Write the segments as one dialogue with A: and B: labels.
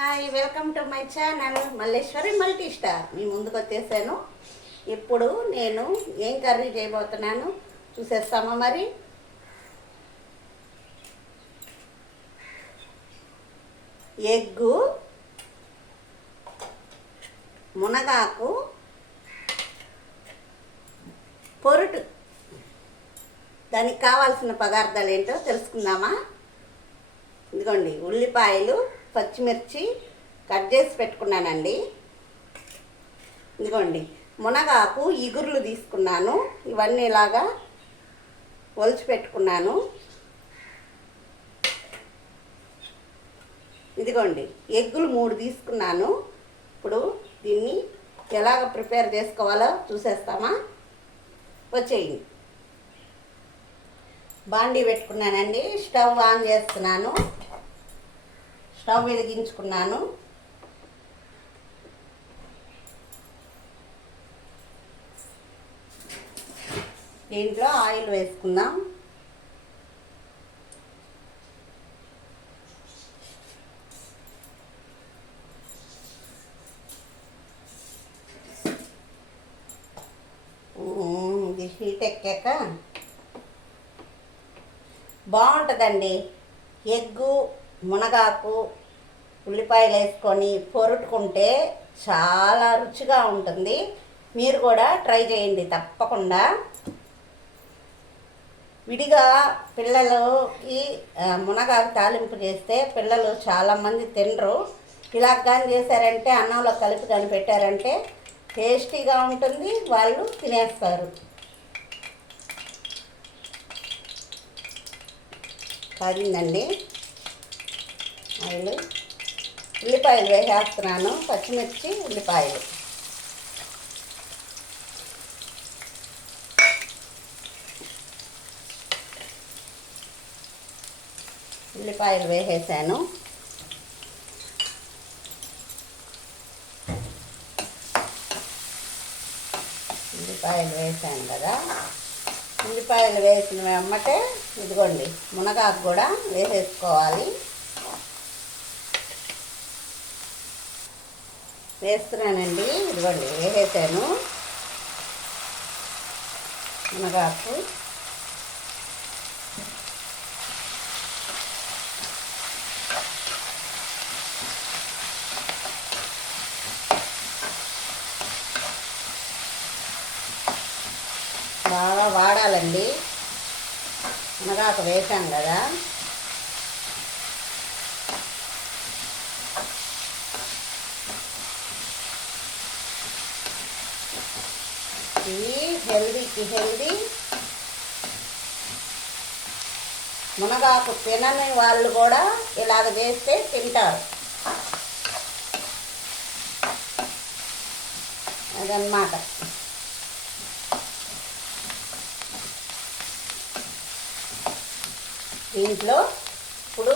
A: Hi welcome to my channel Malleswari multi star మీ ముందుకు వచ్చేసాను. ఇప్పుడు నేను ఏం కర్రీ చేయబోతున్నాను? చూసేస్తామా మరి? ఎగ్గు మునగాకు పొరుటు. దానికి కావాల్సిన పదార్థాలు ఏంటో తెలుసుకుందామా? ఇదిగోండి ఉల్లిపాయలు పచ్చిమిర్చి కట్ చేసి పెట్టుకున్నానండి. ఇదిగోండి మునగాకు ఇగుర్లు తీసుకున్నాను. ఇవన్నీ ఇలాగా ఒలిచి పెట్టుకున్నాను. ఇదిగోండి ఎగ్గులు మూడు తీసుకున్నాను. ఇప్పుడు దీన్ని ఎలాగ ప్రిపేర్ చేసుకోవాలో చూసేస్తామా? వచ్చేయండి. బాండీ పెట్టుకున్నానండి స్టవ్ ఆన్ చేస్తున్నాను. స్టవ్ వెలిగించుకున్నాను. దీంట్లో ఆయిల్ వేసుకుందాం. ఇది హీట్ ఎక్కాక బాగుంటుందండి. ఎగ్గు మునగాకు ఉల్లిపాయలు వేసుకొని పొరుటుకుంటే చాలా రుచిగా ఉంటుంది. మీరు కూడా ట్రై చేయండి తప్పకుండా. విడిగా పిల్లలకి మునగాకు తాలింపు చేస్తే పిల్లలు చాలామంది తినరు. ఇలా కానీ చేశారంటే అన్నంలో కలిపి కానీ పెట్టారంటే టేస్టీగా ఉంటుంది వాళ్ళు తినేస్తారు. కాగిందండి ఆయిల్. ఉల్లిపాయలు వేసేస్తున్నాను పచ్చిమిర్చి ఉల్లిపాయలు. ఉల్లిపాయలు వేసేసాను. ఉల్లిపాయలు వేసాను కదా. ఉల్లిపాయలు వేసిన వెమ్మటే ఇదిగోండి మునగాకు కూడా వేసేసుకోవాలి. వేస్తున్నానండి. ఇదిగోండి వేసేసాను. మునగాకు. బాగా వాడాలండి. మునగాకు వేసాం కదా ఇది హెల్దీకి హెల్దీ. మునగాకు తినని వాళ్ళు కూడా ఇలాగ చేస్తే తింటారు. అదన్నమాట. దీంట్లో ఇప్పుడు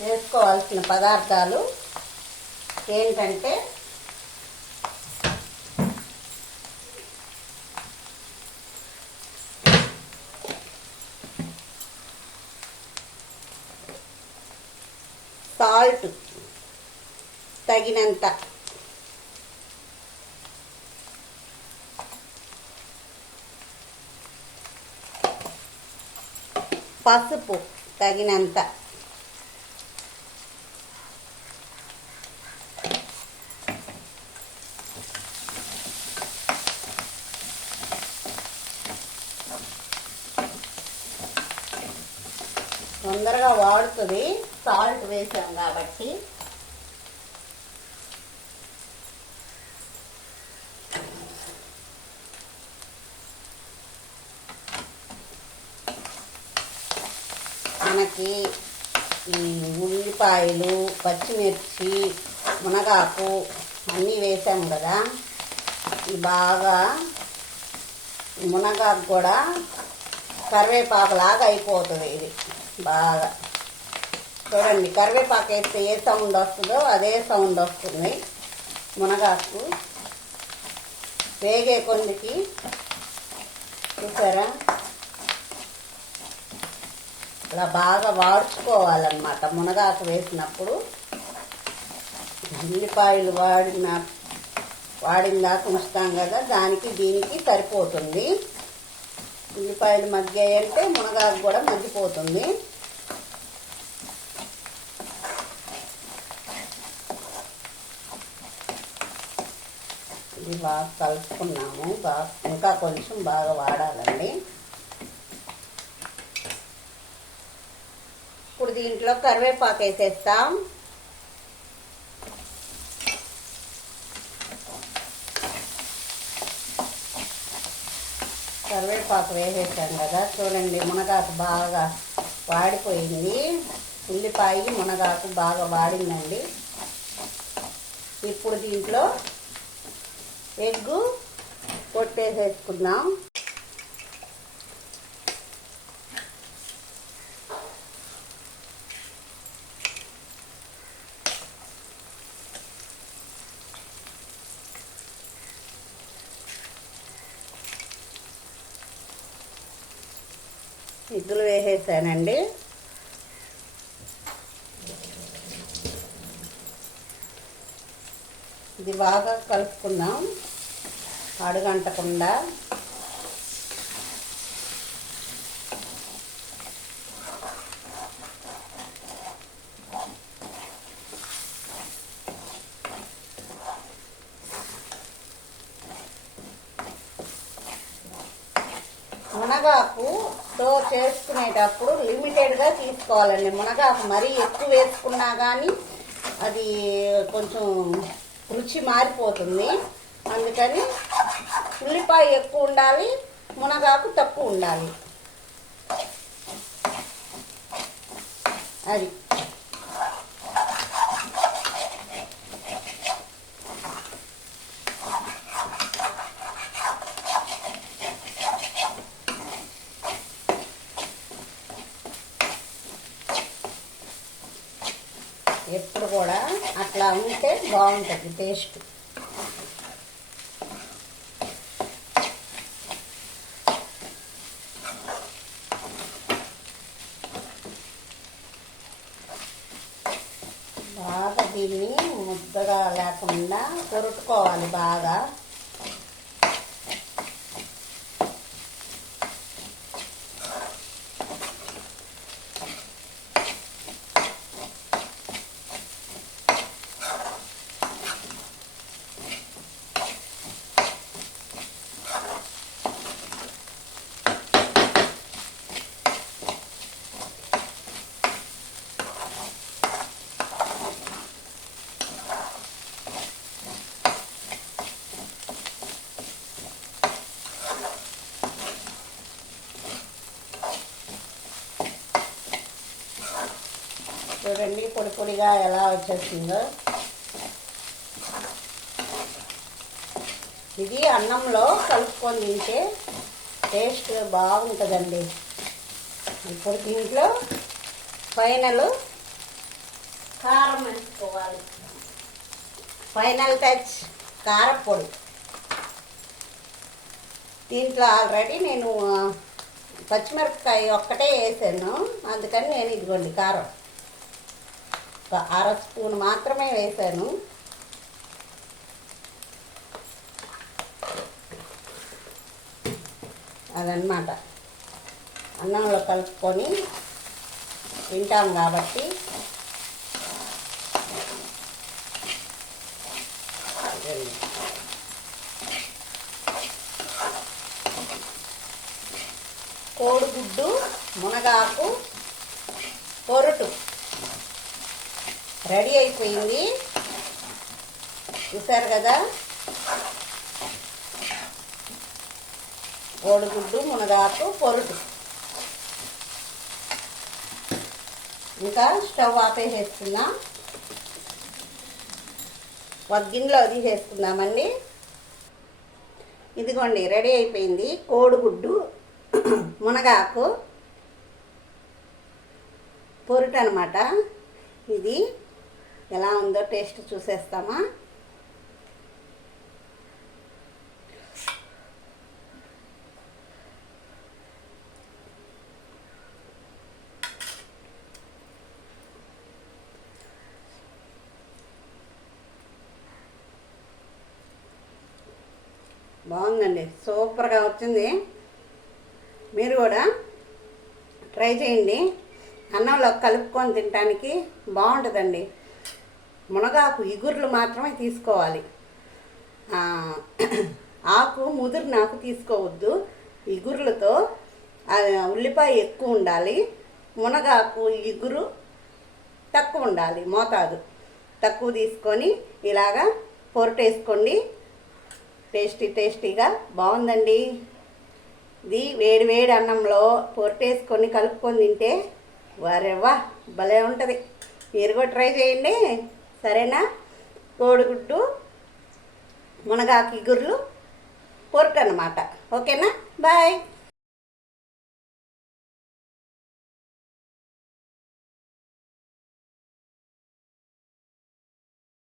A: వేసుకోవాల్సిన పదార్థాలు ఏంటంటే సాల్ట్ తగినంత. పసుపు తగినంత. తొందరగా వాడుతుంది. సాల్ట్ వేసాం కాబట్టి. మనకి ఈ ఉల్లిపాయలు పచ్చిమిర్చి మునగాకు అన్నీ వేసాం కదా. ఈ బాగా మునగాకు కూడా కరివేపాకులాగా అయిపోతుంది ఇది బాగా. చూడండి కరివేపాకు వేస్తే ఏ సౌండ్ వస్తుందో అదే సౌండ్ వస్తుంది. మునగాకు వేగే కొందికి చూసారా? అలా బాగా వాడుచుకోవాలన్నమాట మునగాకు వేసినప్పుడు ఉల్లిపాయలు వాడిన వాడిన దాకా ఉంచుతాం కదా దానికి దీనికి సరిపోతుంది. ఉల్లిపాయలు మగ్గాయంటే మునగాకు కూడా మగ్గిపోతుంది. ఇది బాగా కలుపుకున్నాము. బాగా ఇంకా కొంచెం బాగా వాడాలండి. దీంట్లో కరివేపాకు వేసేస్తాం. కరివేపాకు వేసేసాం కదా. చూడండి మునగాకు బాగా వాడిపోయింది. ఉల్లిపాయ మునగాకు బాగా వాడిందండి. ఇప్పుడు దీంట్లో ఎగ్గు కొట్టేసేసుకుందాం ఎగ్గులు ఇది బాగా కలుపుకుందాం. అడుగంటకుండా. మునగాకు మునగాకుతో చేసుకునేటప్పుడు లిమిటెడ్గా తీసుకోవాలండి. మునగాకు మరీ ఎక్కువ వేసుకున్నా కానీ అది కొంచెం రుచి మారిపోతుంది. అందుకని ఉల్లిపాయ ఎక్కువ ఉండాలి మునగాకు తక్కువ ఉండాలి. అది. ఎప్పుడు కూడా అట్లా ఉంటే బాగుంటుంది టేస్ట్. బాగా దీన్ని ముద్దగా లేకుండా కొరుట్టుకోవాలి బాగా చూడండి పొడి ఎలా వచ్చేసిందో ఇది అన్నంలో కలుపుకొని తింటే టేస్ట్ బాగుంటుందండి. ఇప్పుడు దీంట్లో ఫైనల్ కారం వేసుకోవాలి. ఫైనల్ టచ్ కారపొడి దీంట్లో ఆల్రెడీ నేను పచ్చిమిరపకాయ ఒక్కటే వేసాను. అందుకని నేను ఇదిగోండి కారం. అర స్పూన్ మాత్రమే వేసాను. అదనమాట అన్నంలో కలుపుకొని తింటాం కాబట్టి. కోడిగుడ్డు మునగాకు పొరుటు. రెడీ అయిపోయింది. చూసారు కదా? కోడిగుడ్డు మునగాకు పొరుటు ఇంకా స్టవ్ ఆపేసేసుకుందాం వగ్గిన్లో అది చేసుకుందామండి ఇదిగోండి రెడీ అయిపోయింది. కోడిగుడ్డు మునగాకు పొరుటు అనమాట ఇది ఎలా ఉందో టేస్ట్ చూసేస్తామా? బాగుందండి. సూపర్గా వచ్చింది. మీరు కూడా ట్రై చేయండి. అన్నంలో కలుపుకొని తినడానికి బాగుంటుందండి. మునగాకు ఇగుర్లు మాత్రమే తీసుకోవాలి. ఆకు ముదురు నాకు తీసుకోవద్దు. ఇగుర్లతో ఉల్లిపాయ ఎక్కువ ఉండాలి. మునగాకు ఇగురు తక్కువ ఉండాలి మోతాదు. తక్కువ తీసుకొని ఇలాగా పొరటేసుకోండి. టేస్టీ టేస్టీగా బాగుందండి. ఇది వేడి వేడి అన్నంలో పొరటేసుకొని కలుపుకొని తింటే వరెవ్వా భలే ఉంటుంది. మీరు కూడా ట్రై చేయండి. సరేనా? కోడిగుడ్డు మునగాకి గుర్లు పొరటు అనమాట ఓకేనా? బాయ్.